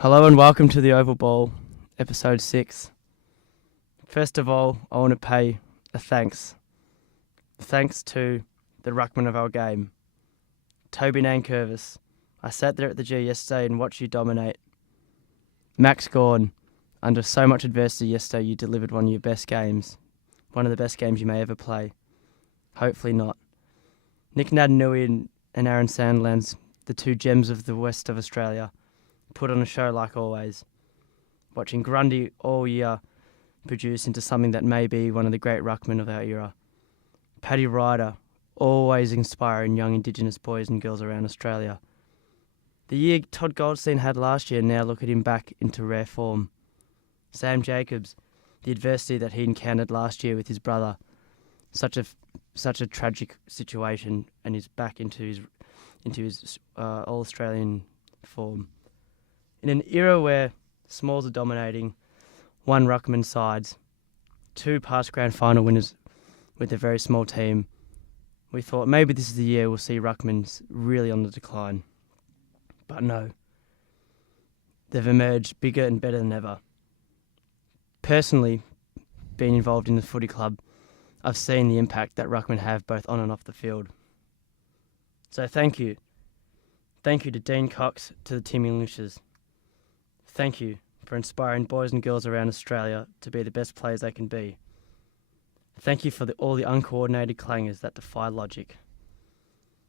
Hello and welcome to the Oval Ball, episode 6. First of all, I want to pay a thanks. Thanks to the ruckman of our game, Toby Nankervis. I sat there at the G yesterday and watched you dominate. Max Gawn, under so much adversity yesterday, you delivered one of your best games. One of the best games you may ever play. Hopefully not. Nick Nadanui and Aaron Sandlands, the two gems of the west of Australia, put on a show like always. Watching Grundy all year produce into something that may be one of the great ruckmen of our era. Paddy Ryder, always inspiring young Indigenous boys and girls around Australia. The year Todd Goldstein had last year, now look at him back into rare form. Sam Jacobs, the adversity that he encountered last year with his brother. Such a tragic situation, and he's back into his all-Australian form. In an era where Smalls are dominating, one ruckman sides, two past grand final winners with a very small team, we thought maybe this is the year we'll see ruckmans really on the decline. But no. They've emerged bigger and better than ever. Personally, being involved in the footy club, I've seen the impact that ruckmen have both on and off the field. So thank you. Thank you to Dean Cox, to the Tim Englishes. Thank you for inspiring boys and girls around Australia to be the best players they can be. Thank you for all the uncoordinated clangers that defy logic.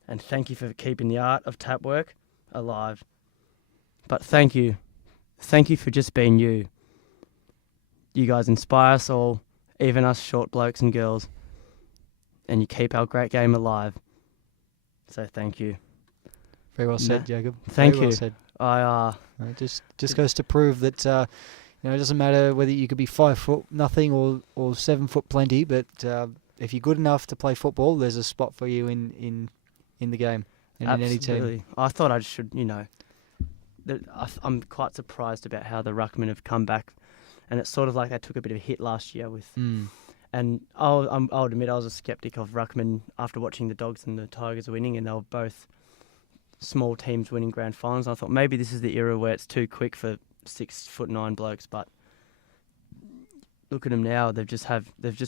And thank you for keeping the art of tap work alive. But thank you. Thank you for just being you. You guys inspire us all, even us short blokes and girls. And you keep our great game alive. So thank you. Very well said, Jacob. Thank Very you. Well said. It Just goes to prove that it doesn't matter whether you could be 5 foot nothing or 7 foot plenty, but if you're good enough to play football, there's a spot for you in the game and in any team. I thought I should, I'm quite surprised about how the ruckmen have come back, and it's sort of like they took a bit of a hit last year with. And I'll admit I was a sceptic of ruckmen after watching the Dogs and the Tigers winning, and they were both small teams winning grand finals. I thought maybe this is the era where it's too quick for 6'9" blokes, but look at them now. They've just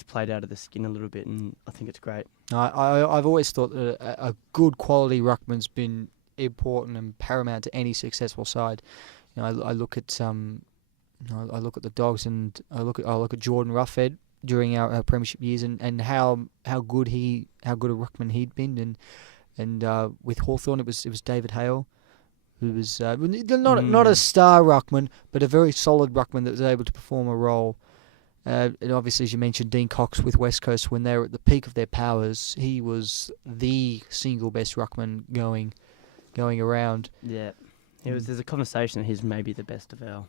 played out of the skin a little bit, and I think it's great. I've always thought that a good quality ruckman's been important and paramount to any successful side. I look at I look at the Dogs, and I look at Jordan Ruffhead during our premiership years, and how good a ruckman he'd been, and with Hawthorn it was David Hale, who was not a star ruckman, but a very solid ruckman that was able to perform a role. And obviously, as you mentioned, Dean Cox with West Coast, when they were at the peak of their powers, he was the single best ruckman going around. Yeah, there's a conversation that he's maybe the best of our,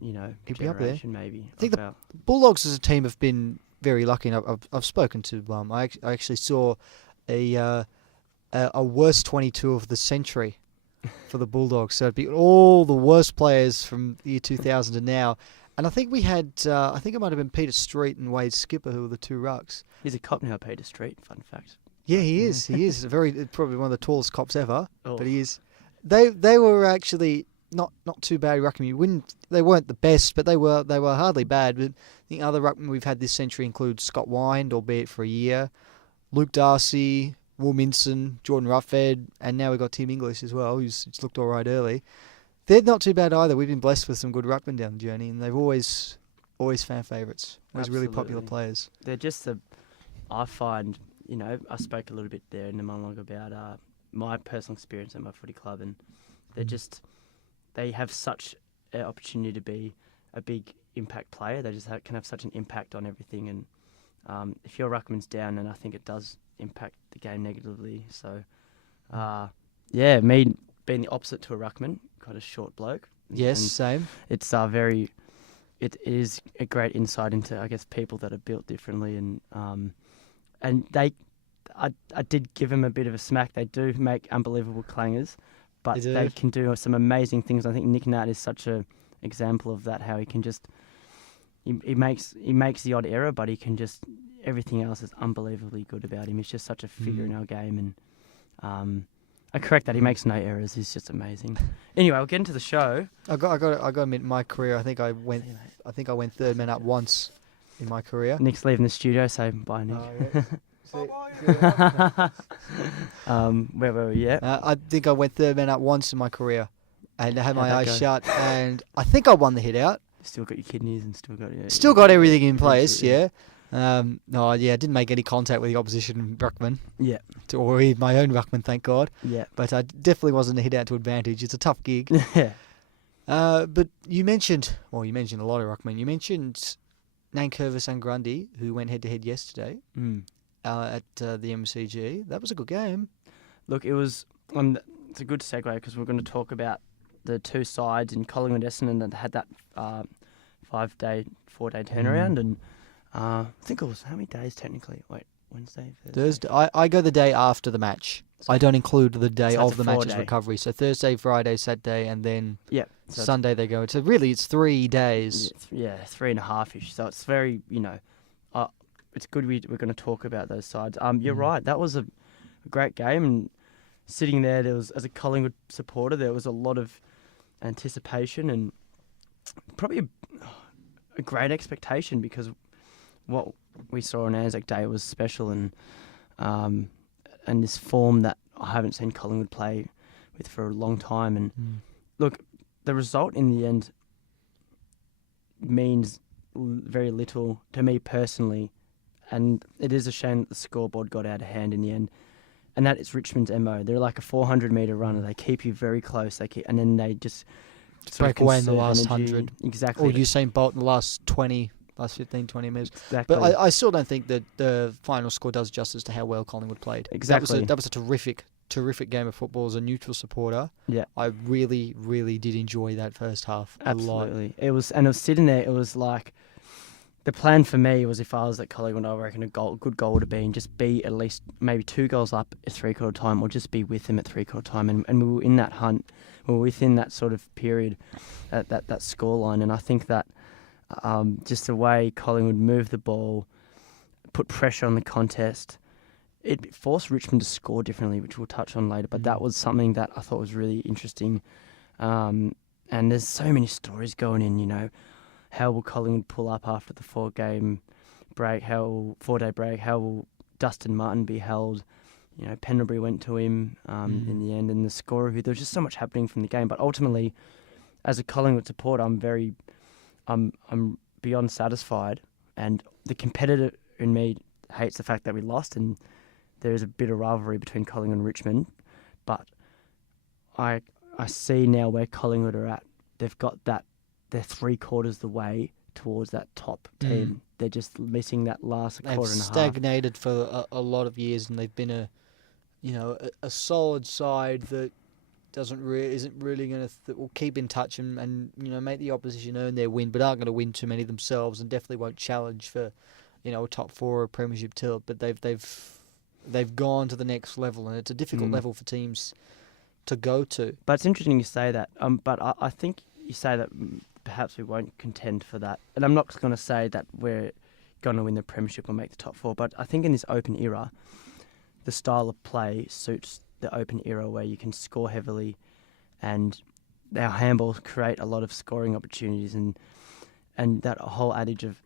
He'd be up there. Maybe. I think the Bulldogs as a team have been very lucky, and I've spoken to. I actually saw a worst 22 of the century for the Bulldogs. So it'd be all the worst players from the year 2000 to now. And I think we had, I think it might have been Peter Street and Wade Skipper who were the two rucks. He's a cop now, Peter Street, fun fact. Yeah, he is. He is probably one of the tallest cops ever, but he is. They were actually not too bad ruckmen. They weren't the best, but they were hardly bad. But the other ruckmen we've had this century include Scott Wind, albeit for a year, Luke Darcy, Will Minson, Jordan Ruffhead, and now we've got Tim English as well, who's looked all right early. They're not too bad either. We've been blessed with some good ruckmen down the journey, and they've always fan favourites. Always really popular players. They're just I find, I spoke a little bit there in the monologue about my personal experience at my footy club, and they have such an opportunity to be a big impact player. They just can have such an impact on everything, and if your ruckman's down, then I think it does impact the game negatively. So, me being the opposite to a ruckman, quite a short bloke. Yes, same. It's it is a great insight into, I guess, people that are built differently, and I did give them a bit of a smack. They do make unbelievable clangers, but they can do some amazing things. I think Nick Nat is such a example of that. How he can just he makes the odd error, but he can just everything else is unbelievably good about him. He's just such a figure in our game, and I correct that. He makes no errors. He's just amazing. Anyway, we'll get into the show. I got to admit, my career, I think I went third man up once in my career. Nick's leaving the studio, so bye, Nick. Where were we? Yeah. I think I went third man up once in my career, and I had my How'd that eyes go? shut, and I think I won the hit out. Still got your kidneys and still got your... Still got everything in place, Absolutely. yeah. I didn't make any contact with the opposition ruckman, Yeah. or even my own ruckman, thank God. Yeah. But I definitely wasn't a hit out to advantage. It's a tough gig. Yeah. But you mentioned a lot of ruckmen. You mentioned Nankervis and Grundy, who went head to head yesterday at the MCG. That was a good game. Look, it was... it's a good segue because we're going to talk about the two sides in Collingwood and Essendon that had that 4-day turnaround. And I think it was... How many days technically? Wait, Wednesday? Thursday. I go the day after the match. So- I don't include the day so that's of the a match's 4-day. recovery. So Thursday, Friday, Saturday, and then Yeah. So Sunday they go. So really, it's 3 days. Yeah, 3.5-ish. So it's very, it's good we're going to talk about those sides. You're right. That was a great game. And sitting there was, as a Collingwood supporter, there was a lot of anticipation and probably a great expectation because what we saw on Anzac Day was special and this form that I haven't seen Collingwood play with for a long time. And look, the result in the end means very little to me personally, and it is a shame that the scoreboard got out of hand in the end. And that is Richmond's MO. They're like a 400-metre runner. They keep you very close. And then they just sort of Break away in the conserve last energy. 100. Exactly. Or Usain Bolt in the last 15, 20 minutes. Exactly. But I still don't think that the final score does justice to how well Collingwood played. Exactly. That was a terrific game of football. As a neutral supporter, Yeah. I really, really did enjoy that first half a lot. Absolutely. It was sitting there. It was like the plan for me was if I was at Collingwood, I reckon a good goal would have been just be at least maybe 2 goals up at 3/4 time, or just be with them at 3/4 time. And we were in that hunt. We were within that sort of period, at that scoreline. And I think that just the way Collingwood moved the ball, put pressure on the contest, it forced Richmond to score differently, which we'll touch on later. But that was something that I thought was really interesting. And there's so many stories going in, how will Collingwood pull up after the 4-day break? How will Dustin Martin be held? Pendlebury went to him in the end, and the score review. There was just so much happening from the game. But ultimately, as a Collingwood supporter, I'm beyond satisfied. And the competitor in me hates the fact that we lost, and there is a bit of rivalry between Collingwood and Richmond. But I see now where Collingwood are at. They've got that. They're 3/4 the way towards that top team. They're just missing that last They've quarter and a half. stagnated for a lot of years, and they've been a solid side that isn't really going to will keep in touch and make the opposition earn their win, but aren't going to win too many themselves, and definitely won't challenge for a top 4 or a premiership tilt. But they've gone to the next level, and it's a difficult level for teams to go to. But it's interesting you say that. But I think you say that perhaps we won't contend for that. And I'm not going to say that we're going to win the premiership or make the top 4. But I think in this open era, the style of play suits the open era where you can score heavily, and our handballs create a lot of scoring opportunities, and that whole adage of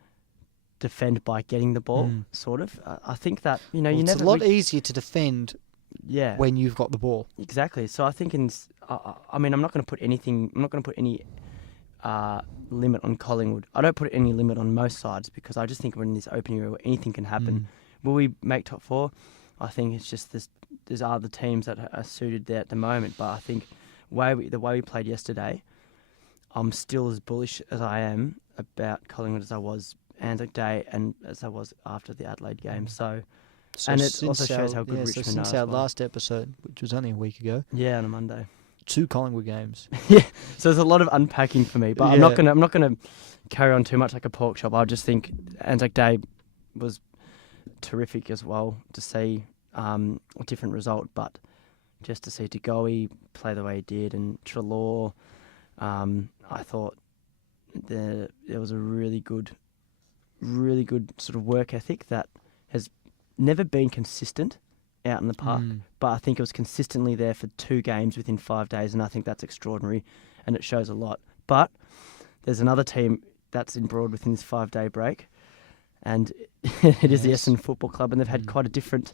defend by getting the ball, sort of. I think that It's a lot easier to defend yeah, when you've got the ball. exactly. So I think I'm not going to put any limit on Collingwood. I don't put any limit on most sides because I just think we're in this open era where anything can happen. Will we make top 4? I think it's just there's other teams that are suited there at the moment. But I think the way we played yesterday, I'm still as bullish as I am about Collingwood as I was Anzac Day and as I was after the Adelaide game. So and it also shows how good Richmond are. Since as our well. last episode, which was only a week ago, on a Monday. 2 Collingwood games. Yeah, so there's a lot of unpacking for me, but Yeah. I'm not gonna carry on too much like a pork chop. I just think Anzac Day was terrific as well to see a different result, but just to see Degoe play the way he did and Treloar, I thought there was a really good sort of work ethic that has never been consistent, out in the park. But I think it was consistently there for 2 games within 5 days, and I think that's extraordinary, and it shows a lot. But there's another team that's in Broad within this 5-day break, and it is the Essendon Football Club, and they've had quite a different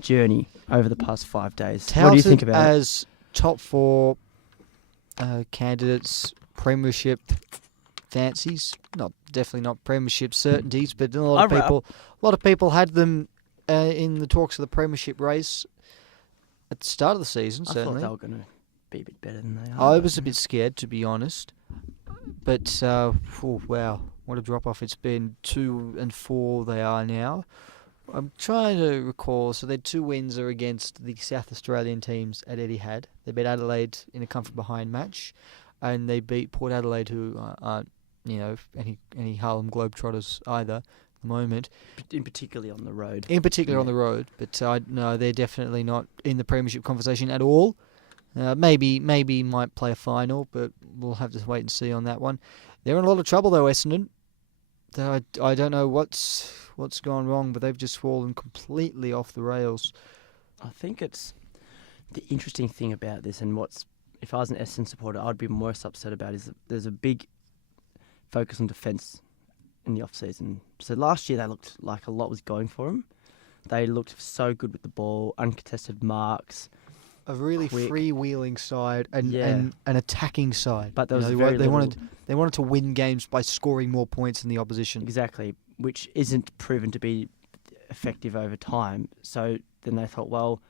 journey over the past 5 days. Touted what do you think about it? as top 4 candidates, premiership fancies, definitely not premiership certainties, but a lot of people had them in the talks of the premiership race at the start of the season. Certainly, I thought they were going to be a bit better than they are. I was a bit scared, to be honest, but wow, what a drop off it's been. 2 and 4 they are now. I'm trying to recall. So their 2 wins are against the South Australian teams at Etihad. They beat Adelaide in a come from behind match, and they beat Port Adelaide, who aren't any Harlem Globetrotters either at the moment. In particularly on the road. On the road, but no, they're definitely not in the premiership conversation at all. Maybe might play a final, but we'll have to wait and see on that one. They're in a lot of trouble though, Essendon. I don't know what's gone wrong, but they've just fallen completely off the rails. I think it's the interesting thing about this, and if I was an Essendon supporter, I'd be most upset about is that there's a big focus on defence in the off-season. So last year they looked like a lot was going for them. They looked so good with the ball, uncontested marks. A really freewheeling side and an attacking side. But there was they wanted to win games by scoring more points than the opposition. Exactly, which isn't proven to be effective over time. So then they thought, well,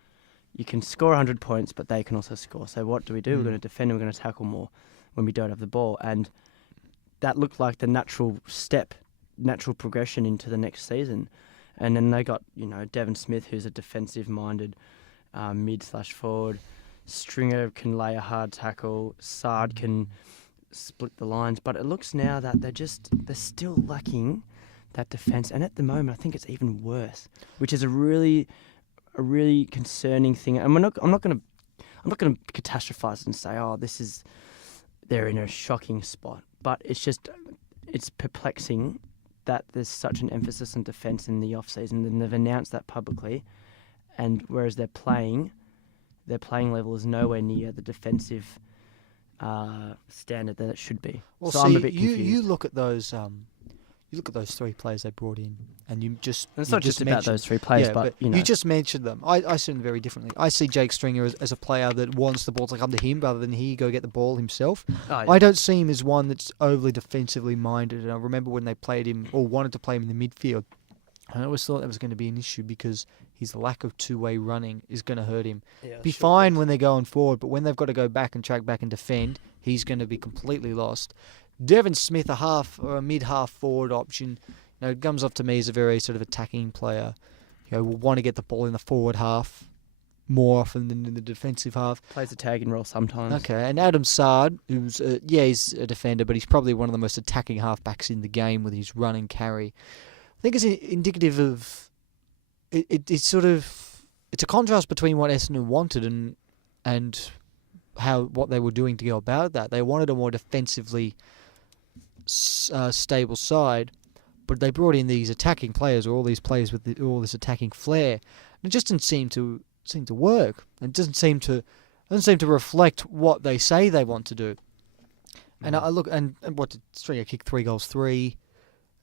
you can score 100 points, but they can also score. So what do? We're going to defend and we're going to tackle more when we don't have the ball. And that looked like the natural progression into the next season. And then they got, Devon Smith, who's a defensive-minded mid/forward. Stringer can lay a hard tackle. Sard can split the lines. But it looks now that they're still lacking that defence. And at the moment, I think it's even worse, which is a really concerning thing. And I'm not going to catastrophize and say, they're in a shocking spot. But it's perplexing that there's such an emphasis on defence in the off-season, and they've announced that publicly. And whereas their playing level is nowhere near the defensive standard that it should be. Well, so I'm a bit confused. You look at those 3 players they brought in, and it's not just about those 3 players, but you just mentioned them. I see them very differently. I see Jake Stringer as a player that wants the ball to come to him rather than he go get the ball himself. Oh, yeah. I don't see him as one that's overly defensively minded. And I remember when they played him or wanted to play him in the midfield, I always thought that was going to be an issue because his lack of two-way running is going to hurt him. Yeah, be fine when they're going forward, but when they've got to go back and track back and defend, he's going to be completely lost. Devon Smith, a half or a mid-half forward option, comes off to me as a very sort of attacking player. Will want to get the ball in the forward half more often than in the defensive half. Plays a tagging role sometimes. Okay, and Adam Sard, who's he's a defender, but he's probably one of the most attacking halfbacks in the game with his run and carry. I think it's indicative of it's a contrast between what Essendon wanted and what they were doing to go about that. They wanted a more defensively stable side, but they brought in these attacking players, or all these players with all this attacking flair. And it just didn't seem to work. It doesn't seem to reflect what they say they want to do. And I look and what did Stringer kick 3 goals 3.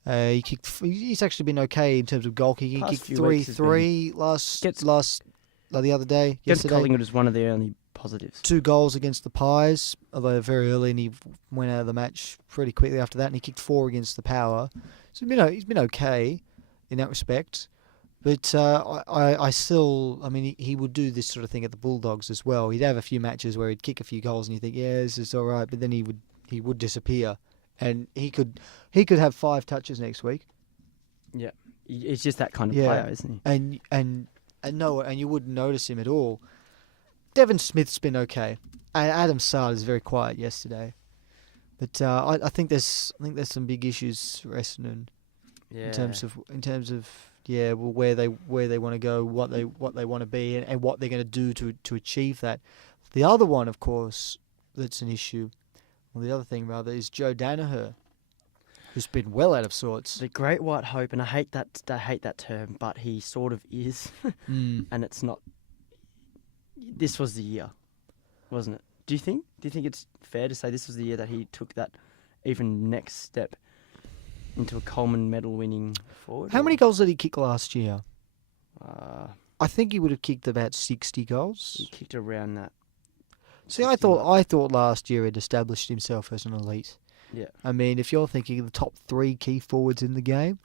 He's actually been okay in terms of goal kicking. He kicked 3-3 the other day. Yesterday, Collingwood was one of the only positives. 2 goals against the Pies, although very early, and he went out of the match pretty quickly after that. And he kicked 4 against the Power. So he's been okay in that respect. But I still, he would do this sort of thing at the Bulldogs as well. He'd have a few matches where he'd kick a few goals, and you think, yeah, this is all right. But then he would disappear. And he could have 5 touches next week. Yeah, he's just that kind of player, isn't he? And you wouldn't notice him at all. Devon Smith's been okay. And Adam Sard is very quiet yesterday. But I think there's some big issues for Essendon in terms of where they want to go, what they want to be, and what they're going to do to achieve that. The other one, of course, that's an issue. Well, the other thing, rather, is Joe Danaher, who's been well out of sorts. The Great White Hope, and I hate that term, but he sort of is, and it's not. This was the year, wasn't it? Do you think it's fair to say this was the year that he took that even next step into a Coleman medal winning forward? How many goals did he kick last year? I think he would have kicked about 60 goals. He kicked around that. See, I thought last year he'd established himself as an elite. Yeah. I mean, if you're thinking of the top 3 key forwards in the game,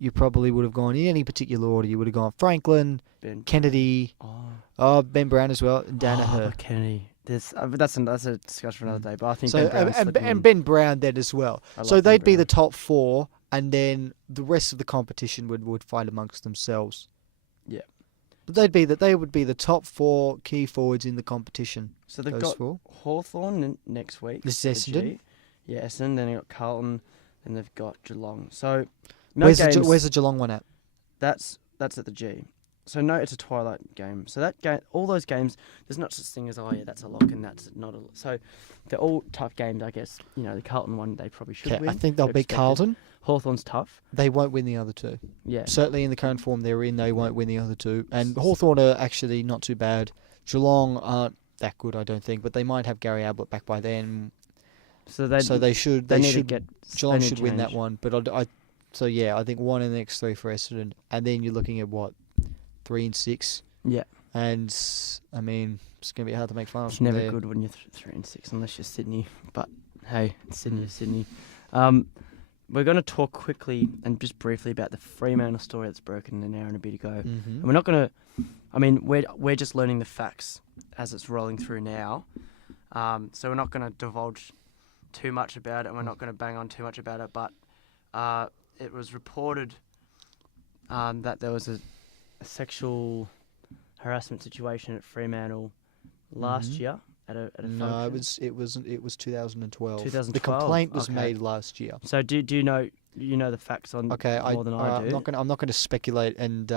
you probably would have gone in any particular order. You would have gone Franklin, Kennedy, Ben Brown as well, and Danaher. Kennedy. That's a discussion for another day. But I think so. Ben And Ben Brown then as well. So they'd be the top 4, and then the rest of the competition would fight amongst themselves. Yeah. But they would be the top 4 key forwards in the competition. So they've got Hawthorn next week. This is Essendon. Yeah, Essendon. Then they've got Carlton. Then they've got Geelong. So where's the Geelong one at? That's at the G. So no, it's a twilight game. So that game, all those games, there's not such thing as that's a lock and that's not a. So they're all tough games, I guess. You know, the Carlton one they probably should win. I think they'll beat Carlton. Hawthorn's tough. They won't win the other 2. Yeah. Certainly in the current form they're in, they won't win the other 2. And Hawthorn are actually not too bad. Geelong aren't that good, I don't think, but they might have Gary Ablett back by then. So they should. Geelong should win that one. But I think 1 in the next 3 for Essendon, and then you're looking at 3 and 6. Yeah. And I mean, it's going to be hard to make fun of. It's never good when you're 3 and 6 unless you're Sydney. But hey, Sydney. We're going to talk quickly and just briefly about the Fremantle story that's broken an hour and a bit ago. Mm-hmm. And we're not going to. I mean, we're just learning the facts as it's rolling through now. So we're not going to divulge too much about it, and we're not going to bang on too much about it. But it was reported that there was a sexual harassment situation at Fremantle last year at a function. No, it was 2012. 2012. The complaint was made last year. So do you know the facts on more than I do? I'm not going to speculate and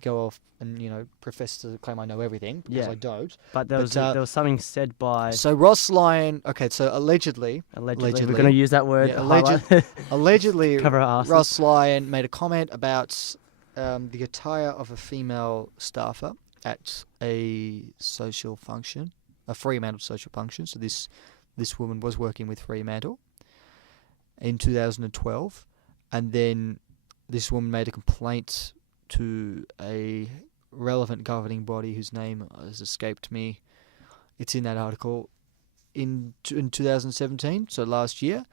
go off and profess to claim I know everything because I don't. But there was something said by. So Ross Lyon. Okay, so allegedly we're going to use that word. Yeah, allegedly, cover our asses. Ross Lyon made a comment about the attire of a female staffer at a social function, a Fremantle social function. So this woman was working with Fremantle in 2012, and then this woman made a complaint to a relevant governing body whose name has escaped me. It's in that article in 2017, so last year,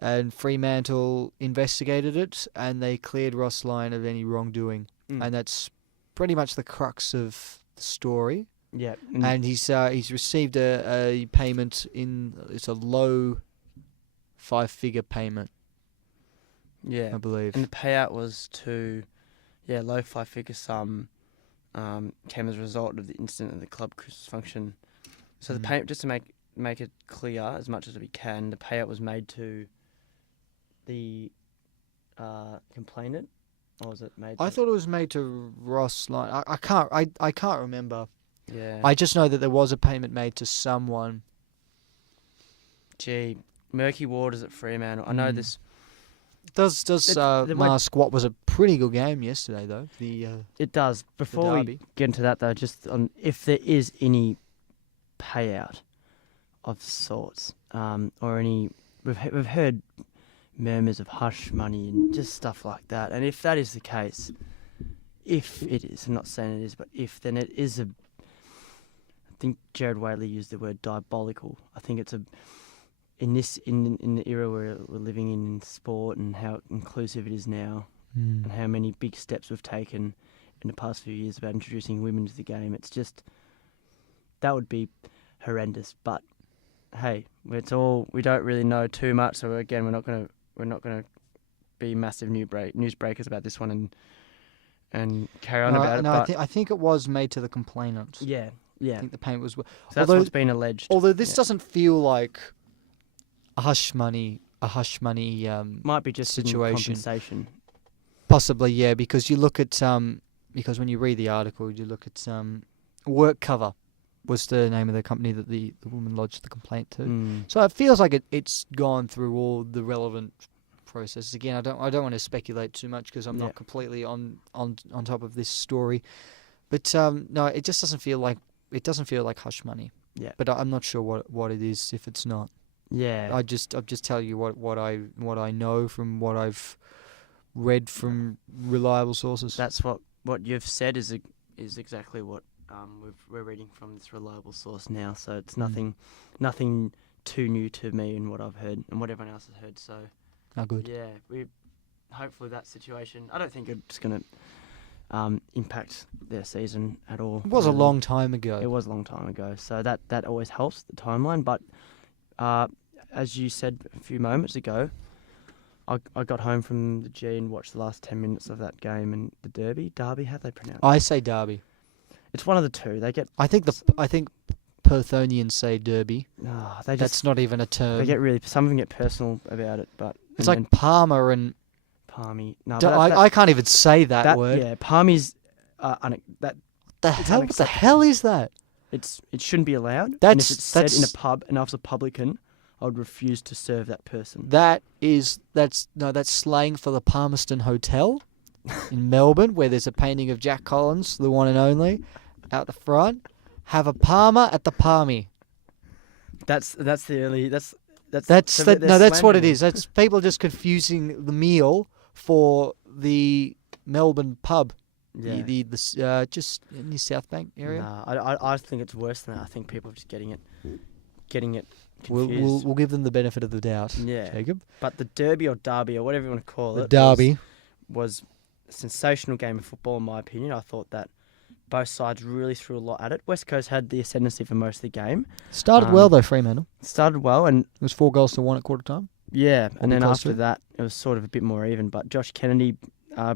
and Fremantle investigated it and they cleared Ross Lyon of any wrongdoing, and that's pretty much the crux of the story. Yeah, and he's received a payment it's a low 5-figure payment. Yeah, I believe, and the payout was to. Yeah, low 5-figure sum came as a result of the incident at the club Christmas function. So the pay, just to make it clear as much as we can, the payout was made to the complainant, or was it made? I thought it was made to Ross Lyon. I can't remember. Yeah. I just know that there was a payment made to someone. Gee, murky waters at Fremantle. I know this. Does mask what was a pretty good game yesterday, though. It does. Before we get into that, though, just on if there is any payout of sorts, or any, we've heard murmurs of hush money and just stuff like that. And if that is the case, if it is, I'm not saying it is, but if, then it is I think Jared Whaley used the word diabolical. I think it's in the era we're living in sport and how inclusive it is now, and how many big steps we've taken in the past few years about introducing women to the game, it's just, that would be horrendous. But hey, we don't really know too much, so again, we're not gonna be massive news breakers about this one and carry on about it. No, I think it was made to the complainant. Yeah. I think the payment was. So that's what's been alleged. Although this doesn't feel like a hush money might be just situation. Compensation. Possibly, yeah, because you look at because when you read the article, you look at Work Cover was the name of the company that the woman lodged the complaint to. So it feels like it's gone through all the relevant process. Again, I don't want to speculate too much because I'm Yeah. not completely on top of this story. But no, it just doesn't feel like hush money. Yeah. But I'm not sure what it is if it's not. Yeah. I'm just telling you what I know from what I've read from reliable sources. That's what you've said is exactly what we're reading from this reliable source now. So it's nothing too new to me in what I've heard and what everyone else has heard. So Good. yeah, we hopefully that situation. I don't think it's going to impact their season at all. It was a really. long time ago. It was a long time ago. So that always helps the timeline. But as you said a few moments ago, I got home from the G and watched the last 10 minutes of that game and the Derby. How they pronounce it? I say Derby. It's one of the two. They get. I think Perthonians say Derby. That's not even a term. They get really. Some of them get personal about it, but it's like Palmer and Palmy. No, I can't even say that word. Yeah, Palmy's. What the hell is that? It shouldn't be allowed. That's and if it's said in a pub and I was a publican, I would refuse to serve that person. That's slang for the Palmerston Hotel in Melbourne, where there's a painting of Jack Collins, the one and only, out the front. Have a Palmer at the Palmy. That's the early. That's what it is. That's people just confusing the meal for the Melbourne pub. Yeah. The just in the South Bank area. Nah, I think it's worse than that. I think people are just getting it confused. We'll give them the benefit of the doubt. Yeah, Jacob. But the Derby or Derby or whatever you want to call it, Derby was a sensational game of football in my opinion. I thought that both sides really threw a lot at it. West Coast had the ascendancy for most of the game. Started well though, Fremantle. Started well, and it was 4-1 at quarter time. Yeah, and then after that, it was sort of a bit more even. But Josh Kennedy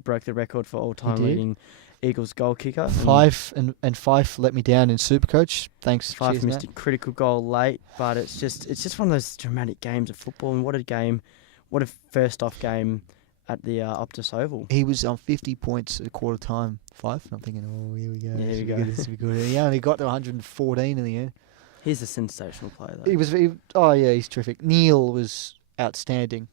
broke the record for all-time leading Eagles goal kicker. Fife let me down in Supercoach. Thanks. Fife missed a critical goal late, but it's just one of those dramatic games of football. And what a game! What a first-off game at the Optus Oval. He was on 50 points at quarter time. Fife. I'm thinking, here we go. Yeah, here we go. This will be good. He only got to 114 in the end. He's a sensational player, though. He's terrific. Neil was outstanding.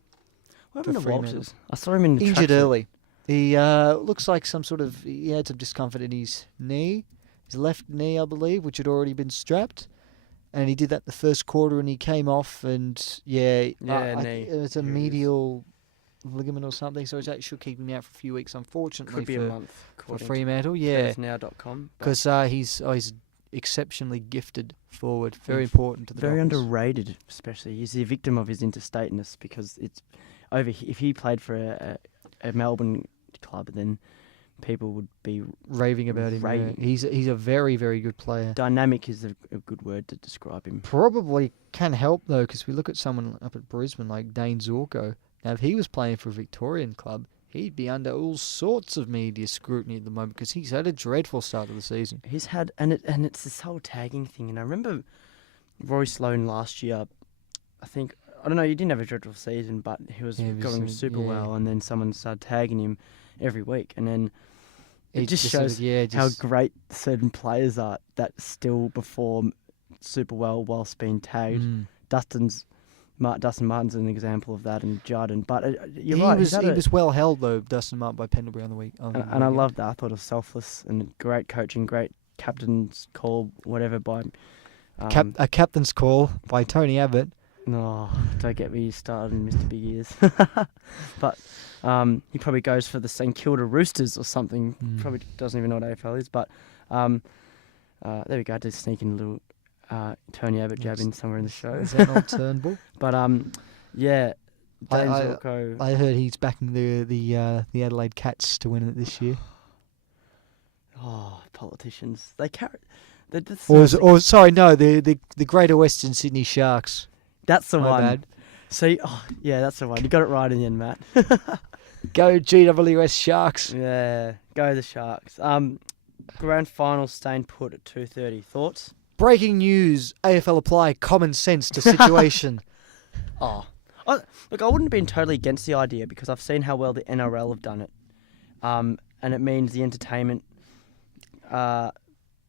What happened to Walters? I saw him in the injured early. He looks like he had some discomfort in his knee, his left knee, I believe, which had already been strapped. And he did that the first quarter, and he came off, and knee. It's a medial ligament or something, so it should keep him out for a few weeks. Unfortunately, could be a month for Fremantle. Yeah, now.com because he's exceptionally gifted forward. Very important to the very Dockers. Underrated, especially. He's the victim of his interstateness because it's over. If he played for a Melbourne club, then people would be raving about him. Yeah. He's a very, very good player. Dynamic is a good word to describe him. Probably can help though, because we look at someone up at Brisbane like Dane Zorko. Now, if he was playing for a Victorian club, he'd be under all sorts of media scrutiny at the moment because he's had a dreadful start of the season. He's had, and it's this whole tagging thing. And I remember Rory Sloane last year. I don't know. He didn't have a dreadful season, but he was going super well. And then someone started tagging him every week, and then it just shows how great certain players are that still perform super well whilst being tagged. Dustin Martin's an example of that, and Jardine. But you're right. He was well held though, Dustin Martin, by Pendlebury on the week. And I loved that. I thought it was selfless and great coaching, great captain's call, whatever by a captain's call by Tony Abbott. No, don't get me started on Mr. Big Ears. But he probably goes for the St Kilda Roosters or something. Probably doesn't even know what AFL is. But there we go. I did sneak in a little Tony Abbott jab in somewhere in the show. Is that not Turnbull? But yeah, I heard he's backing the Adelaide Cats to win it this year. Oh, politicians! They carry. The Greater Western Sydney Sharks. That's the one. Bad. See, that's the one. You got it right in the end, Matt. Go GWS Sharks. Yeah, go the Sharks. Grand final staying put at 2:30. Thoughts? Breaking news: AFL apply common sense to situation. Look, I wouldn't have been totally against the idea because I've seen how well the NRL have done it, and it means the entertainment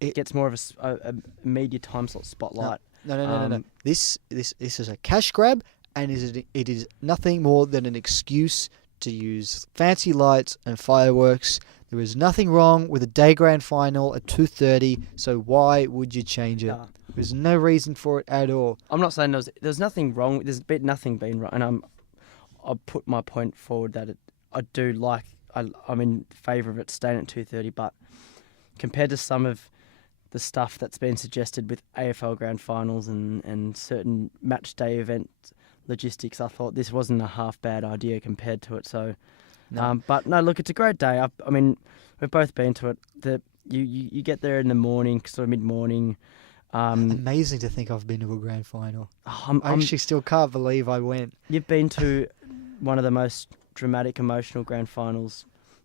it gets more of a media time slot spotlight. No. This is a cash grab and it is nothing more than an excuse to use fancy lights and fireworks. There is nothing wrong with a day grand final at 2:30, so why would you change it? Nah. There's no reason for it at all. I'm not saying there's nothing wrong. Nothing been wrong, and I'll put my point forward that I do like. I'm in favour of it staying at 2:30, but compared to some of the stuff that's been suggested with AFL grand finals and certain match day event logistics, I thought this wasn't a half bad idea compared to it. So, No. but no, look, it's a great day. I mean, we've both been to it. You get there in the morning, sort of mid morning. Amazing to think I've been to a grand final. I actually still can't believe I went. You've been to one of the most dramatic, emotional grand finals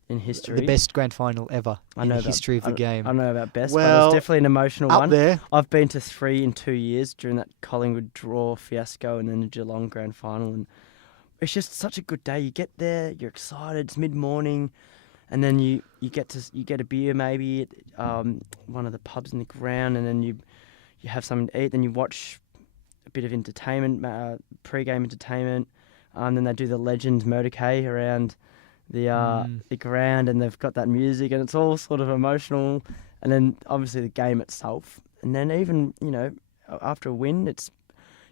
in history. The best grand final ever in the history of the game. I know about best, but Well, it's definitely an emotional up one. there. I've been to 3 in 2 years during that Collingwood draw fiasco and then the Geelong grand final, and it's just such a good day. You get there, you're excited. It's mid morning, and then you get a beer maybe at one of the pubs in the ground, and then you have something to eat. Then you watch a bit of entertainment, pre-game entertainment. Then they do the Legends motorcade around the ground, and they've got that music, and it's all sort of emotional. And then obviously the game itself, and then even after a win, it's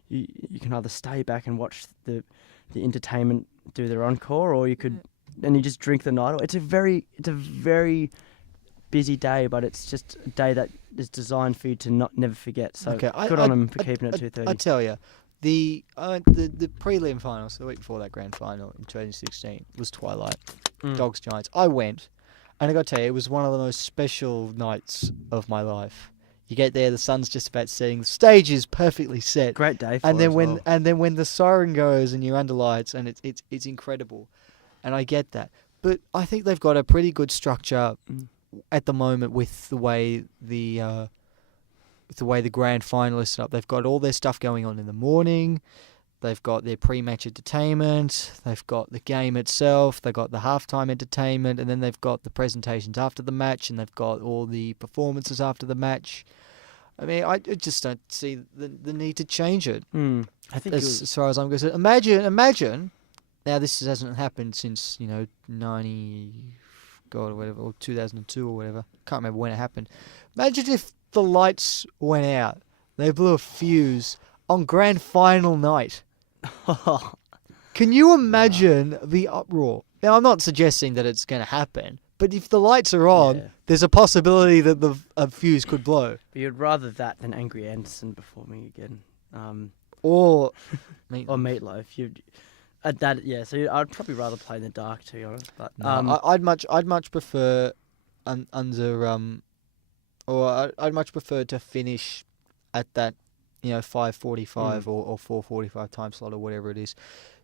you can either stay back and watch the entertainment do their encore, or you could and you just drink the night away. It's a very busy day, but it's just a day that is designed for you to never forget. So good on them for keeping it at 2:30. I tell you, the prelim finals, the week before that grand final in 2016, was Twilight. Dogs Giants. I went, and I got to tell you, it was one of the most special nights of my life. You get there, the sun's just about setting, the stage is perfectly set. Great day for and then it as then when the siren goes and you're under lights, and it's incredible, and I get that. But I think they've got a pretty good structure at the moment with the way the grand final is set up. They've got all their stuff going on in the morning. They've got their pre-match entertainment. They've got the game itself. They've got the halftime entertainment, and then they've got the presentations after the match, and they've got all the performances after the match. I mean, I just don't see the need to change it. I think as far as I'm concerned, imagine. Now this hasn't happened since 90, God or whatever, or 2002 or whatever. Can't remember when it happened. Imagine if the lights went out. They blew a fuse on grand final night. Can you imagine the uproar? Now, I'm not suggesting that it's going to happen, but if the lights are on, there's a possibility that a fuse could blow. But you'd rather that than Angry Anderson performing again. Or Meatloaf. Or Meatloaf. So I'd probably rather play in the dark, to be honest. But I'd much prefer I'd much prefer to finish at that 5:45 or 4:45 time slot or whatever it is,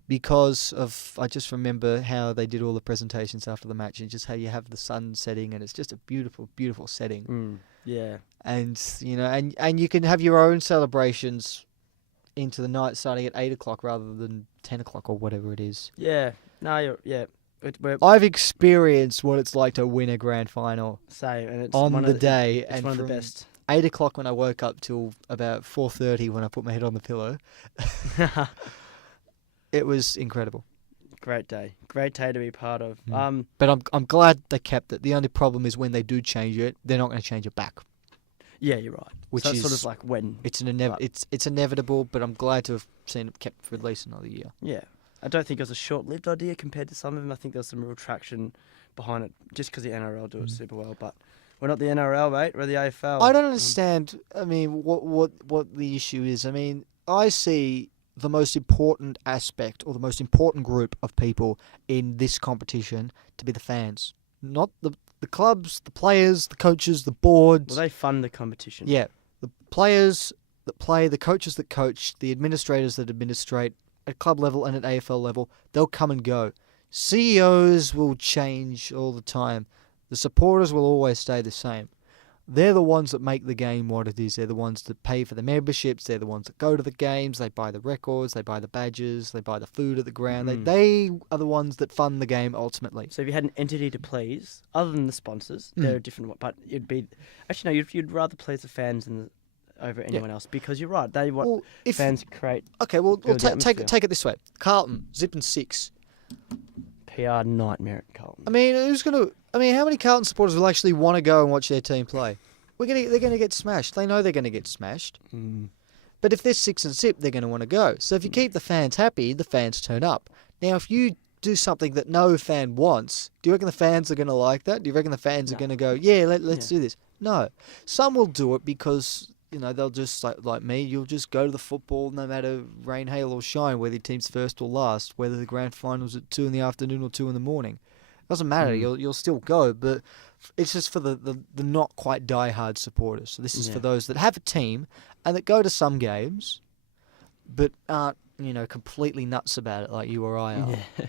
because I just remember how they did all the presentations after the match, and just how you have the sun setting, and it's just a beautiful, beautiful setting. Yeah. And and you can have your own celebrations into the night, starting at 8 o'clock rather than 10 o'clock or whatever it is. Yeah. No, I've experienced what it's like to win a grand final. Same, and it's on the day, It's and one of the from best. 8 o'clock when I woke up till about 4:30 when I put my head on the pillow. It was incredible. Great day to be part of. But I'm glad they kept it. The only problem is when they do change it, they're not going to change it back. Yeah, you're right. Which so is it's sort of like when it's it's inevitable. But I'm glad to have seen it kept for at least another year. Yeah, I don't think it was a short-lived idea compared to some of them. I think there's some real traction behind it, just because the NRL do it super well. But we're not the NRL, mate. We're the AFL. I don't understand. I mean, what the issue is. I mean, I see the most important aspect or the most important group of people in this competition to be the fans, not the clubs, the players, the coaches, the boards. Well, they fund the competition. Yeah, the players that play, the coaches that coach, the administrators that administrate at club level and at AFL level, they'll come and go. CEOs will change all the time. The supporters will always stay the same. They're the ones that make the game what it is. They're the ones that pay for the memberships. They're the ones that go to the games. They buy the records. They buy the badges. They buy the food at the ground. They are the ones that fund the game ultimately. So if you had an entity to please, other than the sponsors, they're a different one. But it'd be... Actually, no, you'd rather please the fans than over anyone else because you're right. They what Well, if fans create okay, well, build the take atmosphere. it this way. Carlton zipping 6. PR nightmare at Carlton. I mean, how many Carlton supporters will actually want to go and watch their team play? They're gonna get smashed. They know they're gonna get smashed. But if they're 6 and zip, they're gonna want to go. So if you keep the fans happy, the fans turn up. Now, if you do something that no fan wants, do you reckon the fans are gonna like that? Do you reckon the fans are gonna go, yeah, let's do this? No, some will do it because they'll just like me. You'll just go to the football no matter rain, hail, or shine, whether your team's first or last, whether the grand final's at 2 in the afternoon or 2 in the morning. Doesn't matter. You'll still go, but it's just for the not quite diehard supporters. So this is for those that have a team and that go to some games, but aren't completely nuts about it like you or I are. Yeah.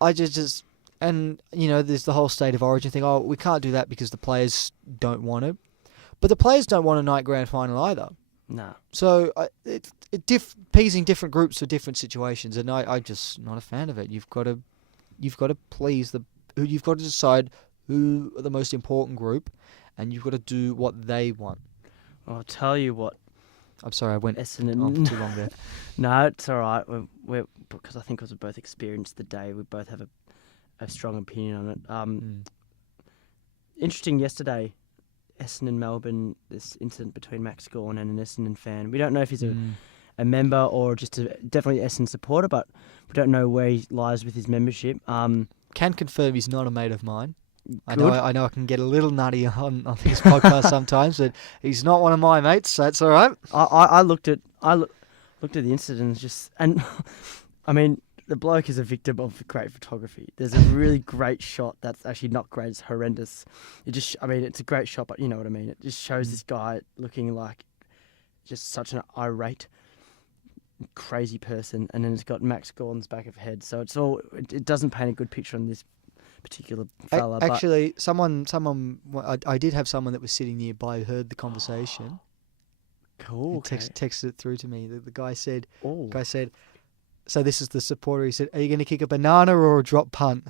I just and there's the whole state of origin thing. Oh, we can't do that because the players don't want it, but the players don't want a night grand final either. No. So appeasing different groups for different situations, and I'm just not a fan of it. You've got to please you've got to decide who are the most important group, and you've got to do what they want. I'll tell you what. I'm sorry, I went Essendon. on too long there. No, it's all right. We're because I think because we both experienced the day, we both have a strong opinion on it. Interesting yesterday, Essendon Melbourne, this incident between Max Gawn and an Essendon fan. We don't know if he's a member or just definitely Essendon supporter, but we don't know where he lies with his membership. Can confirm he's not a mate of mine. Good. I know I can get a little nutty on this podcast sometimes, but he's not one of my mates, so that's all right. I looked at the incident and I mean the bloke is a victim of great photography. There's a really great shot that's actually not great; it's horrendous. It's a great shot, but you know what I mean. It just shows this guy looking like just such an irate, crazy person, and then it's got Max Gawn's back of head. So it doesn't paint a good picture on this particular fella. Actually, I did have someone that was sitting nearby who heard the conversation. Cool. Okay. Texted it through to me. The guy said, Oh. so this is the supporter. He said, "Are you going to kick a banana or a drop punt?"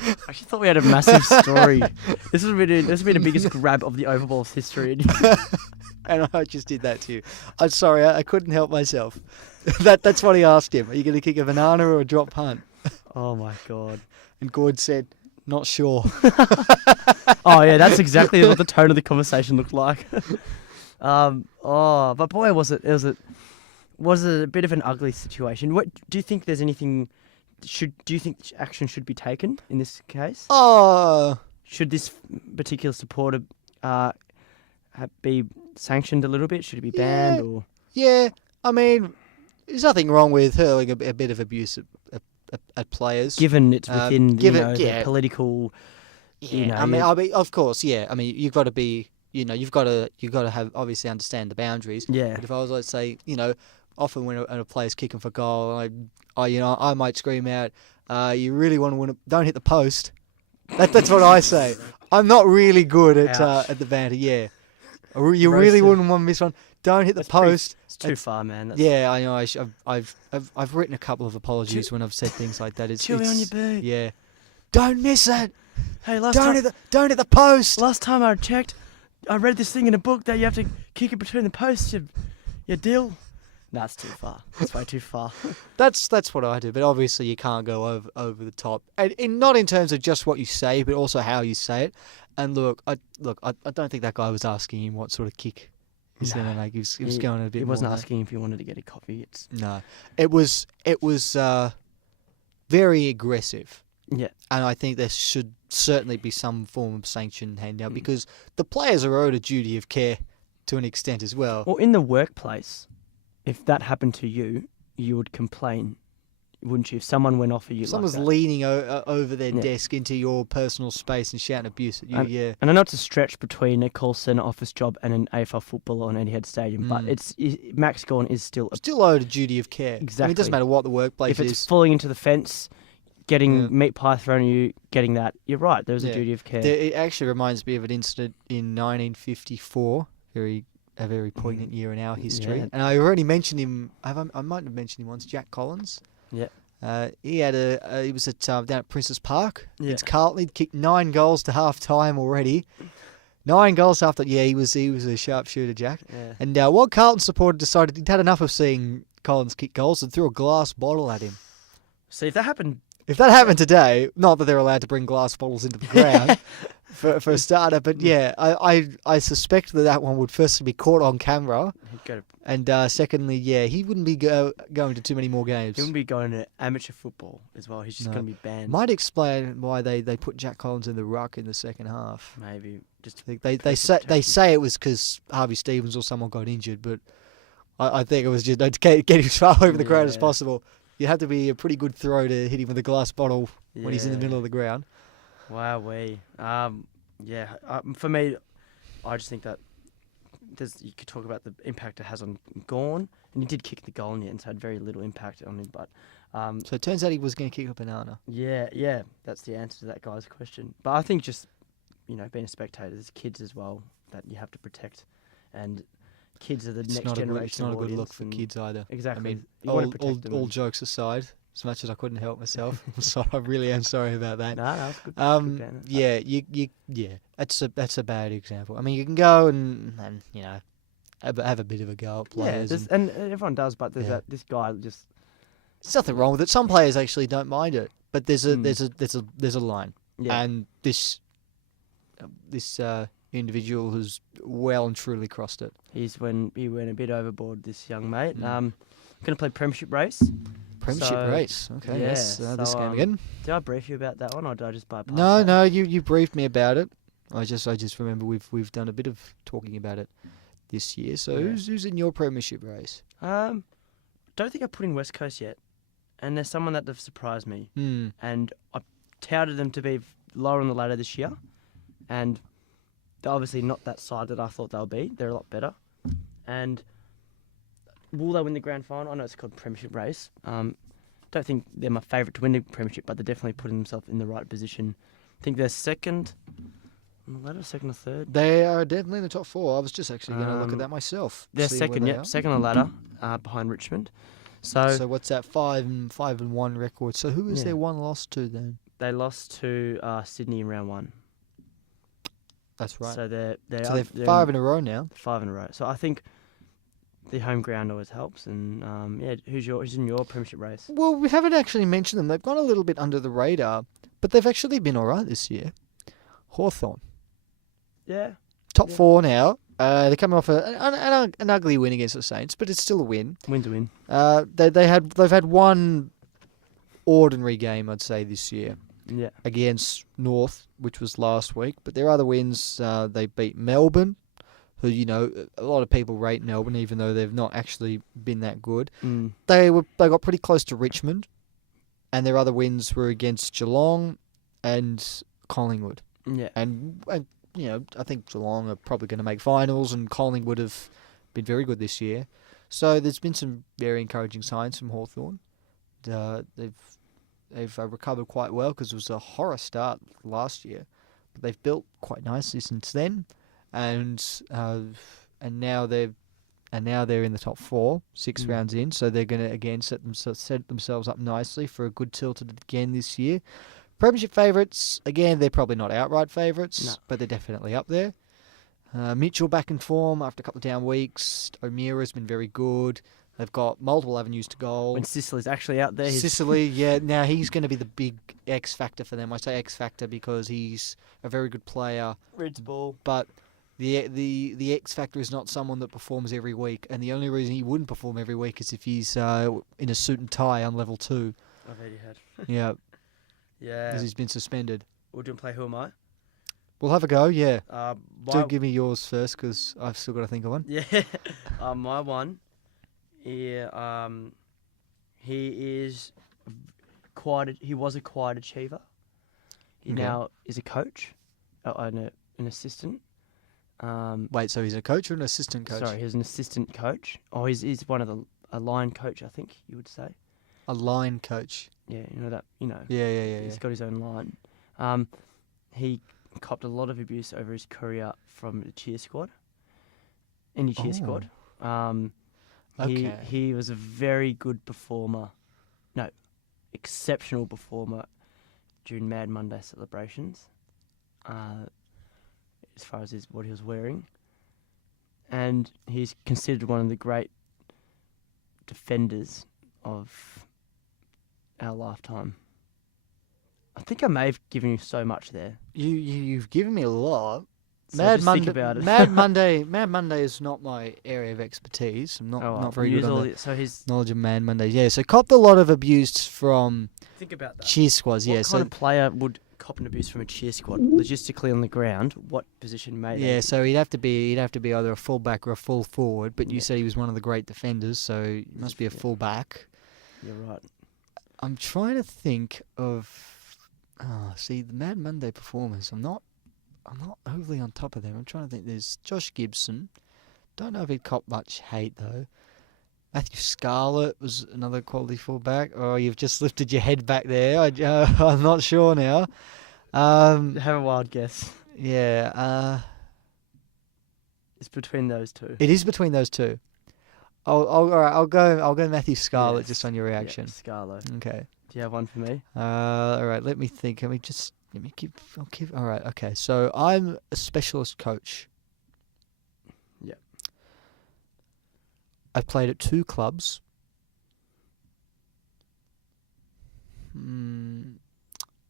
I actually thought we had a massive story. This has been the biggest grab of the Overball's history. And I just did that to you. I'm sorry, I couldn't help myself. That's what he asked him. Are you going to kick a banana or a drop punt? Oh my god. And Gord said, "Not sure." Oh yeah, that's exactly what the tone of the conversation looked like. But boy, was it a bit of an ugly situation. What do you think? There's anything? Do you think action should be taken in this case? Should this particular supporter be sanctioned a little bit? Should it be banned or? Yeah, I mean, there's nothing wrong with hurling a bit of abuse at players, given it's within the political. Yeah, I mean, of course, yeah. I mean, you've got to be, you've got to have obviously understand the boundaries. Yeah. But if I was, let's say, often when a player's kicking for goal, I might scream out, "You really want to win? Don't hit the post." That's what I say. I'm not really good at the banter. Yeah. You really wouldn't want to miss one. Don't hit the post. It's too far, man. Yeah, I know. I've written a couple of apologies when I've said things like that. It's chewy on your boot. Yeah. Don't miss it. Hey, don't hit the post. Last time I checked, I read this thing in a book that you have to kick it between the posts. You deal. No, it's too far. It's way too far. That's what I do, but obviously you can't go over the top, and not in terms of just what you say, but also how you say it. And I don't think that guy was asking him what sort of kick he's going to make. He was going a bit. He wasn't more asking if you wanted to get a coffee. No, it was very aggressive. Yeah, and I think there should certainly be some form of sanction handed out because the players are owed a duty of care to an extent as well. Well, in the workplace, if that happened to you, you would complain, wouldn't you? If someone went off at you, someone's like that. leaning over their desk into your personal space and shouting abuse at you. And I know it's a stretch between a call centre office job and an AFL footballer on Etihad Stadium, but Max Gawn is still owed a duty of care. Exactly. I mean, it doesn't matter what the workplace is. If it's falling into the fence, getting meat pie thrown at you, getting that, you're right. There's a duty of care. It actually reminds me of an incident in 1954. A very poignant year in our history. Yeah. And I already mentioned him. I might have mentioned him once. Jack Collins. Yeah. He was down at Princes Park. Yeah. It's Carlton. He'd kicked 9 goals to half time already. 9 goals after. Yeah, he was a sharpshooter, Jack. Yeah. And one Carlton supporter decided he'd had enough of seeing Collins kick goals and threw a glass bottle at him. See, if that happened... If that happened today, not that they're allowed to bring glass bottles into the ground for a starter, but yeah, I suspect that one would firstly be caught on camera, and secondly, yeah, he wouldn't be going to too many more games. He wouldn't be going to amateur football as well. He's just going to be banned. Might explain why they put Jack Collins in the ruck in the second half. Maybe just they say it was because Harvey Stevens or someone got injured, but I think it was just to get him as far over the ground as possible. You have to be a pretty good throw to hit him with a glass bottle when he's in the middle of the ground. Wowee. For me, I just think that you could talk about the impact it has on Gawn, and he did kick the goal in the end, so it had very little impact on him. But so it turns out he was going to kick a banana. Yeah, that's the answer to that guy's question. But I think just being a spectator, there's kids as well that you have to protect, and kids are the next generation. It's not a good look for kids either. Exactly. I mean, you want to protect them. All jokes aside, as much as I couldn't help myself, I really am sorry about that. No, that's good. Yeah, that's a bad example. I mean, you can go and have a bit of a go at players. Yeah, and everyone does, but there's this guy just. There's nothing wrong with it. Some players actually don't mind it, but there's a line, and this individual has well and truly crossed it. He went a bit overboard, this young mate. Going to play Premiership race. Race. Okay, yes. This game again. Did I brief you about that one, or did I just bypass No, that? no. You briefed me about it. I just remember we've done a bit of talking about it this year. So who's in your Premiership race? Don't think I put in West Coast yet, and there's someone that have surprised me. And I touted them to be lower on the ladder this year, and they're obviously not that side that I thought they'll be. They're a lot better. And will they win the grand final? I know it's called Premiership race. Don't think they're my favourite to win the Premiership, but they're definitely putting themselves in the right position. I think they're second on the ladder, second or third. They are definitely in the top 4. I was just actually going to look at that myself. They're second, second on the ladder, behind Richmond. So what's that 5-1 record? So who is their one loss to then? They lost to Sydney in round 1. That's right. So they're 5 in a row now. 5 in a row. So I think the home ground always helps. And who's in your Premiership race? Well, we haven't actually mentioned them. They've gone a little bit under the radar, but they've actually been all right this year. Hawthorn. Yeah. Top 4 now. They're coming off an ugly win against the Saints, but it's still a win. Win's a win. They've had one ordinary game, I'd say, this year. Yeah. Against North, which was last week. But their other wins, they beat Melbourne, who, a lot of people rate Melbourne, even though they've not actually been that good. They got pretty close to Richmond, and their other wins were against Geelong and Collingwood. Yeah. And I think Geelong are probably going to make finals, and Collingwood have been very good this year. So there's been some very encouraging signs from Hawthorn. They've recovered quite well because it was a horror start last year, but they've built quite nicely since then, and now they're in the top 4, 6 rounds in. So they're going to again set themselves up nicely for a good tilt again this year. Premiership favourites, again, they're probably not outright favourites, but they're definitely up there. Mitchell back in form after a couple of down weeks. O'Meara's been very good. They've got multiple avenues to goal. When Sicily's actually out there. Sicily, now he's going to be the big X factor for them. I say X factor because he's a very good player. Reads the ball. But the X factor is not someone that performs every week, and the only reason he wouldn't perform every week is if he's in a suit and tie on level 2. I've heard he had. Yeah. Yeah. Because he's been suspended. We'll do and play Who Am I? We'll have a go, yeah. Do give me yours first, because I've still got to think of one. Yeah. My one. Yeah. He was a quiet achiever. He now is a coach, an assistant. Wait, so he's a coach or an assistant coach? Sorry, he's an assistant coach. Oh, he's one of a line coach, I think you would say. A line coach. Yeah, you know that. Yeah. He's got his own line. He copped a lot of abuse over his career from the cheer squad. In your cheer squad. He was a very good performer. No, exceptional performer during Mad Monday celebrations. as far as what he was wearing. And he's considered one of the great defenders of our lifetime. I think I may have given you so much there. You've given me a lot. So Mad just Monday. think about it. Mad Monday is not my area of expertise. I'm not very good on the so his knowledge of Mad Mondays. Yeah, so copped a lot of abuse from think about that. cheer squads. What Yeah, kind so of player would cop an abuse from a cheer squad logistically on the ground? What position may yeah, they? so he'd have to be either a full back or a full forward. But you Yeah. said he was one of the great defenders, so he must be a Yeah. full back. You're right. I'm trying to think of. See the Mad Monday performers. I'm not overly on top of them. I'm trying to think. There's Josh Gibson. Don't know if he'd cop much hate though. Matthew Scarlett was another quality fullback. Oh, you've just lifted your head back there. I'm not sure now. Have a wild guess. Yeah. It's between those two. It is between those two. All right. I'll go Matthew Scarlett Yes. just on your reaction. Yeah, Scarlo. Okay. Do you have one for me? All right. Let me think. Let me keep. All right. Okay. So I'm a specialist coach. Yeah. I played at 2 clubs.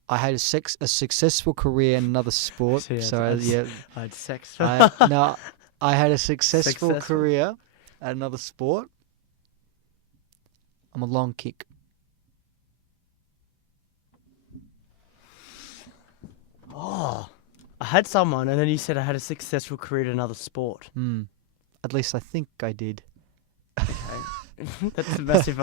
I had a successful career in another sport. So, yeah, So that's- I had sex. I had a successful Successful. career at another sport. I'm a long kick. Oh, I had someone, and then you said I had a successful career in another sport. At least I think I did. Okay. That's a massive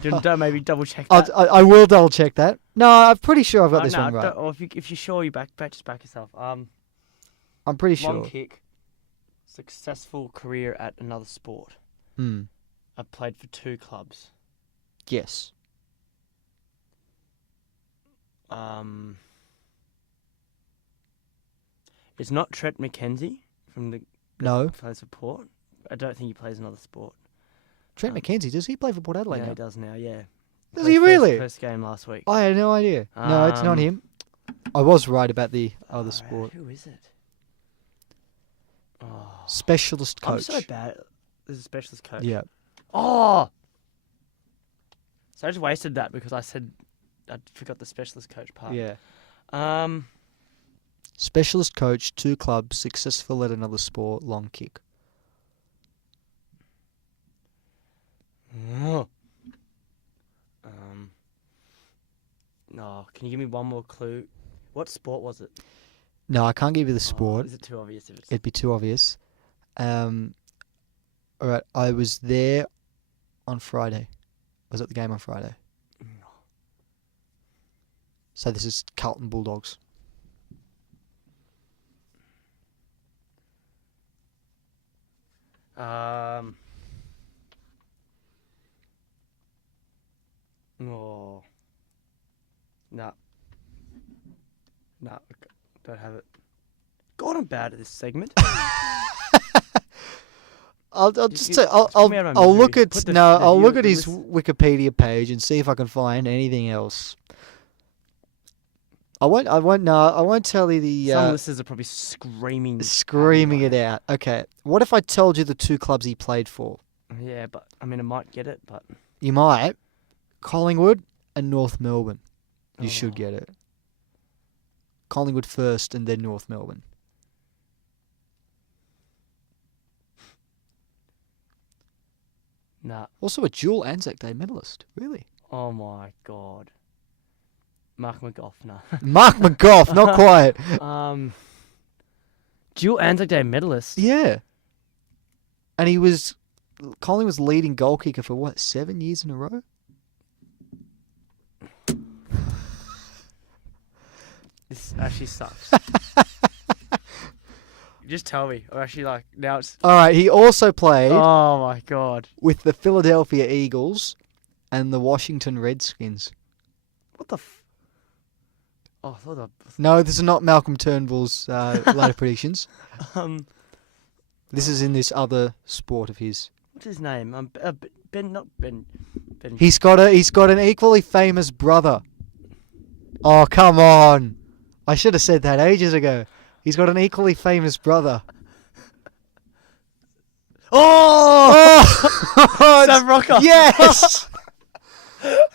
don't maybe double check that. I will double check that. No, I'm pretty sure I've got this one right. Or if you're sure, you just back yourself. I'm pretty sure. Long kick, successful career at another sport. I played for 2 clubs. Yes. It's not Trent McKenzie from the No. plays for Port. I don't think he plays another sport. Trent McKenzie, does he play for Port Adelaide Yeah, now? he does now. Yeah. Does Played he really? First game last week. I had no idea. No, it's not Um, him. I was right about the other sport. Who is it? Oh, Specialist I'm coach. so bad. There's a specialist coach. Yeah. Oh. So I just wasted that because I said I forgot the specialist coach part. Yeah. Specialist Specialist coach, 2 clubs, successful at another sport, long kick. No, can you give me one more clue? What sport was it? No, I can't give you the Oh, sport. is it too obvious? If it's It'd be too obvious. All right, I was there on Friday. I was at the game on Friday. So this is Carlton Bulldogs. Oh. No. No, don't have it. God, I'm bad at this segment. I'll You- just you- say I'll put me out of my I'll misery. look at Put the- no the I'll view- look at the his list- Wikipedia page and see if I can find anything else. I won't tell you the Some listeners are probably screaming. screaming at it out. Okay, what if I told you the 2 clubs he played for? me. Yeah, but I mean, I might get it, but You might. Collingwood and North Melbourne. You should Oh. get it. Collingwood first and then North Melbourne. nah. Also a dual Anzac Day medalist. Really? Oh my god. Mark McGough, no. Mark McGough, not quite. Dual Anzac Day medalist. Yeah. And he was Collingwood's leading goal kicker for what, 7 years in a row? This actually sucks. Just tell me. Or actually, like, now it's. All right, he also played Oh my god. with the Philadelphia Eagles and the Washington Redskins. What the Oh, I thought No, this is not Malcolm Turnbull's later predictions. This is in this other sport of his. what's his name? Ben, not Ben. Ben. He's got an equally famous brother. Oh, come on. I should have said that ages ago. He's got an equally famous brother. Oh! Sam Rocker. Yes.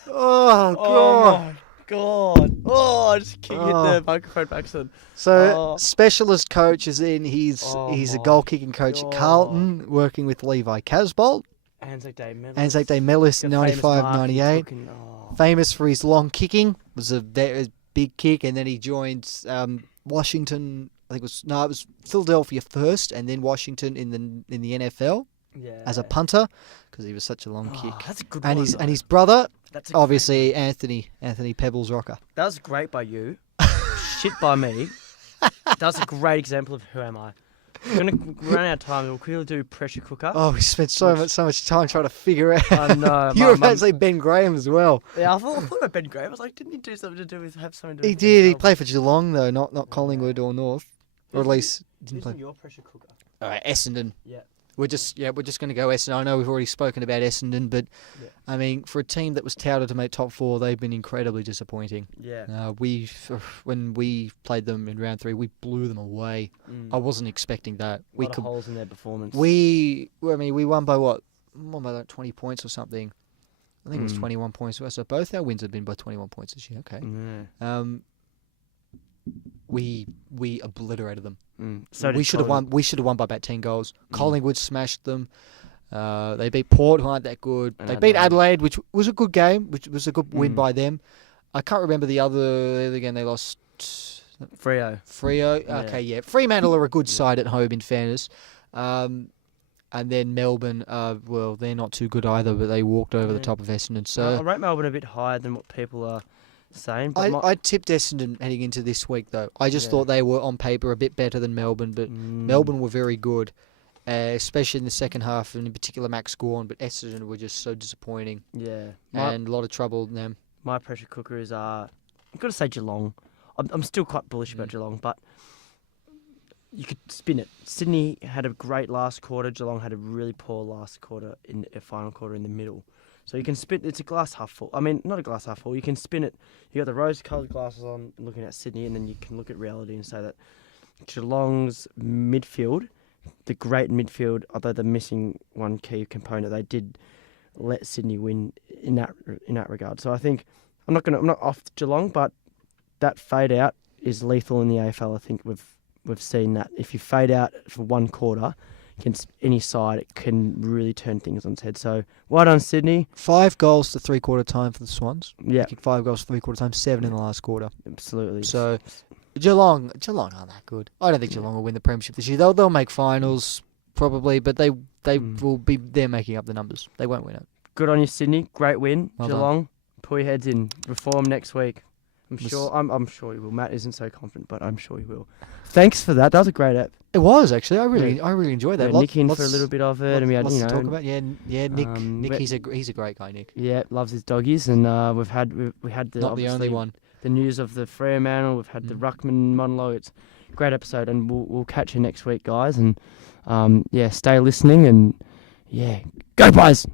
Oh, God. Oh my God! Oh, I just hit the microphone back son. So specialist coach is in. He's a goal kicking coach at God. Carlton, working with Levi Casbolt. Anzac Day medalist. Anzac Day medalist in 95, 98. Famous for his long kicking. Was a big kick, and then he joined Washington. I think it was Philadelphia first, and then Washington in the NFL as a punter because he was such a long kick. That's a good and one. His brother, That's obviously Anthony Pebbles Rocker. That was great by you. Shit by me. That's a great example of who am I. We're going to run out of time. We'll quickly do pressure cooker. Oh, we spent so much time trying to figure out. I know. You were about to say Ben Graham as well. Yeah, I thought about Ben Graham. I was like, didn't he do something to do with have something to do He with did. He NFL? played for Geelong though, not Collingwood or North, or at least didn't Who's play. your pressure cooker? All right, Essendon. Yeah. We're just going to go Essendon. I know we've already spoken about Essendon, but Yeah. I mean, for a team that was touted to make top 4, they've been incredibly disappointing. Yeah. When we played them in round 3, we blew them away. I wasn't expecting that. A lot of holes in their performance. We won by what? We won by like 20 points or something. I think it was 21 points. So both our wins have been by 21 points this year. Okay. Yeah. We obliterated them. So we should have won. We should have won by about 10 goals. Collingwood smashed them. They beat Port, who aren't that good. And They beat Adelaide, which was a good game, which was a good win by them. I can't remember the other game they lost. Freo. Okay, yeah. Fremantle are a good side at home, in fairness. And then Melbourne, well, they're not too good either, but they walked over the top of Essendon. So I rate Melbourne a bit higher than what people are saying. But I tipped Essendon heading into this week, though. I just thought they were, on paper, a bit better than Melbourne, but Melbourne were very good, especially in the second half, and in particular Max Gawn, but Essendon were just so disappointing. Yeah. And a lot of trouble in them. My pressure cooker is, I've got to say Geelong. I'm still quite bullish about Geelong, but you could spin it. Sydney had a great last quarter. Geelong had a really poor last quarter in a final quarter in the middle. So you can spin. It's a glass half full. I mean, not a glass half full. You can spin it. You got the rose-coloured glasses on, looking at Sydney, and then you can look at reality and say that Geelong's midfield, the great midfield, although they're missing one key component, they did let Sydney win in that regard. So I think I'm not off Geelong, but that fade out is lethal in the AFL. I think we've seen that if you fade out for one quarter against any side, it can really turn things on its head. So well done, Sydney. 5 goals to 3-quarter time for the Swans. Yeah, 5 goals to 3-quarter time, 7 in the last quarter. absolutely. So Geelong aren't that good. I don't think Geelong will win the premiership this year. They'll make finals probably, but they will be there making up the numbers. They won't win it. Good on you, Sydney. Great win. Well Geelong, pull your heads in. Reform next week. I'm sure you will. Matt isn't so confident, but I'm sure you will. Thanks for that. That was a great app. It was actually. I really enjoyed that. Nick in for a little bit of it, and we had lots to talk about. Yeah, Nick. Nick, he's a great guy, Nick. Yeah, loves his doggies, and we had the Not the only one. The news of the Fremantle. We've had the Ruckman monologue. It's a great episode, and we'll catch you next week, guys. And stay listening, and go Pies.